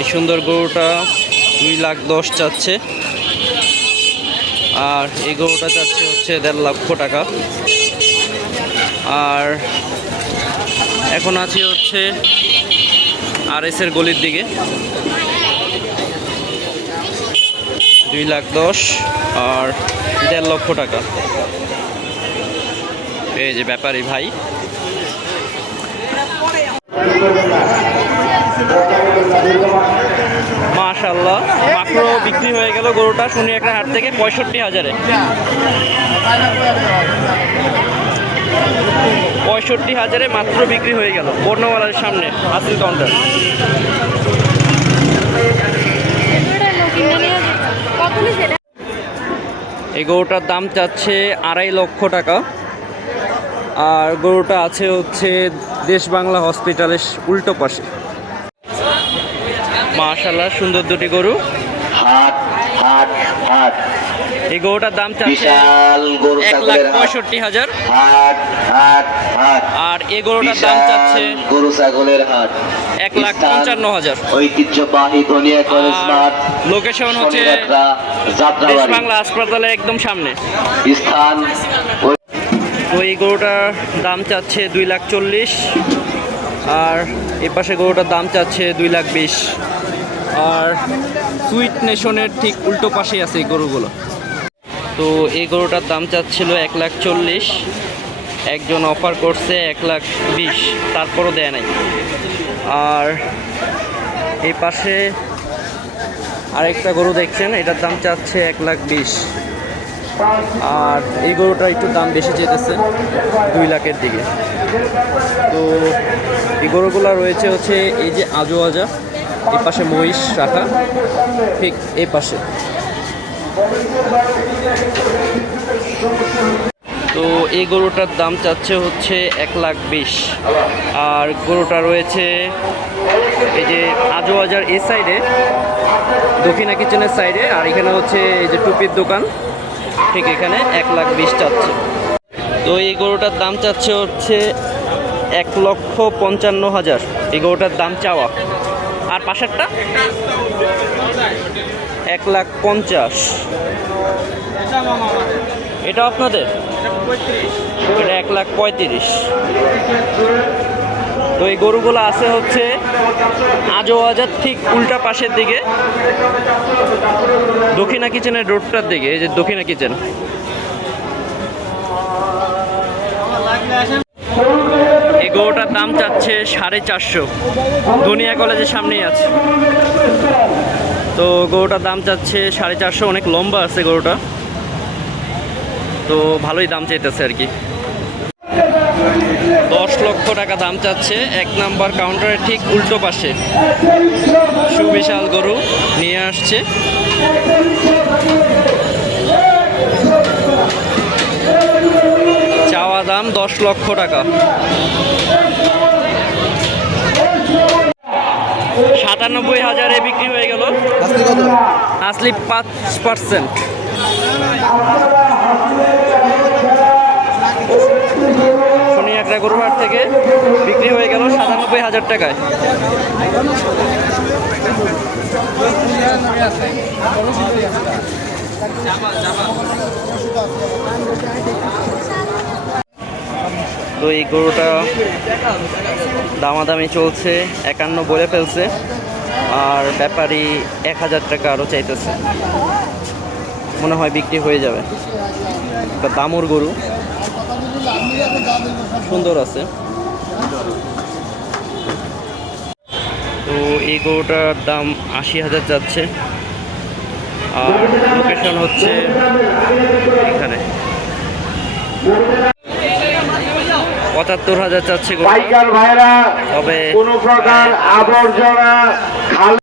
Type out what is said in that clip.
এই সুন্দর গরুটা 2,10,000 চাচ্ছে, আর এই গরুটা চাচ্ছে হচ্ছে 1.5 লক্ষ টাকা। আর এখন আছি হচ্ছে RS এর গলির দিকে। 2,10,000 আর 1.5 লক্ষ টাকা। এই যে ব্যাপারী ভাই। মাশাআল্লাহ, মাত্র বিক্রি হয়ে গেল গরুটা শনি একটা হাট থেকে 65,000-এ। 65,000-এ মাত্র বিক্রি হয়ে গেল বর্ণমালার সামনে আসল কাউন্টার। এই গরুটার দাম চাচ্ছে 2.5 লক্ষ টাকা। আর গরুটা আছে হচ্ছে দেশ বাংলা হসপিটালের উল্টো পাশে। মাশাআল্লাহ, সুন্দর দুটি গরু। এই গরুটার দাম চাচ্ছে 1,65,000। আর এই গরুটার দাম চাচ্ছে গরু ছাগলের হাট 1,55,000। ঐতিহ্যবাহী লোকেশন হচ্ছে দেশ বাংলা হাসপাতালের একদম সামনে স্থান। তো এই গরুটার দাম চাচ্ছে 2,40,000। আর এই পাশে গরুটার দাম চাচ্ছে 2,20,000। আর সুইট নেশনের ঠিক উল্টো পাশেই আছে এই গরুগুলো। তো এই গরুটার দাম চাচ্ছিল 1,40,000, একজন অফার করছে 1,20,000, তারপরও দেয় নাই। আর এই পাশে আরেকটা গরু দেখছেন, এটার দাম চাচ্ছে 1,20,000। আর এই গরুটা একটু দাম বেশি চেয়েছে 2 লাখের দিকে। তো এই গরুগুলো রয়েছে হচ্ছে এই যে আজোয়াজা, এই পাশে মহিষ রাখা, ঠিক এই পাশে। তো এই গরুটার দাম চাচ্ছে হচ্ছে 1,20,000। আর গরুটা রয়েছে এই যে আজোয়াজার এই সাইডে, দক্ষিণা কিচেনের সাইডে। আর এখানে হচ্ছে এই যে টুপির দোকান, ঠিক এখানে 1,20,000 চাচ্ছে। তো এই গরুটার দাম চাচ্ছে হচ্ছে 1,55,000। এই গরুটার দাম চাওয়া। আর পাশেরটা 1,50,000। এটা আপনাদের, এটা 1,35,000। তো এই গরুগুলো আছে হচ্ছে আজোয়াজার ঠিক উল্টা পাশের দিকে, দক্ষিণা কিচেনের রোডটার দিকে। এই যে দক্ষিণা কিচেন। এই গরুটার দাম চাচ্ছে 450, দুনিয়া কলেজের সামনেই আছে। তো গরুটার দাম চাচ্ছে 450, অনেক লম্বা আছে গরুটা, তো ভালোই দাম চাইতেছে আর কি। 10 লক্ষ টাকা দাম চাচ্ছে, 1 নাম্বার কাউন্টারের ঠিক উল্টো পাশে সুবিশাল গরু নিয়ে আসছে। চাওয়া দাম 10 লক্ষ টাকা। 97,000-এ বিক্রি হয়ে গেল। আসলি 5%। শনি একটা গরুহাট থেকে বিক্রি হয়ে গেল 97,000 টাকায়। তো এই গরুটা দামাদামি চলছে, 51 বলে ফেলছে। আর ব্যাপারী 1,000 টাকা আরও চাইতেছে, মনে হয় বিক্রি হয়ে যাবে। একটা দামুর গরু, সুন্দর আছে। তো এই গরুটার দাম 80,000 যাচ্ছে। আর লোকেশন হচ্ছে এখানে। 75,000 চাচ্ছে গরুটা। তবে কোনো প্রকার আবর্জনা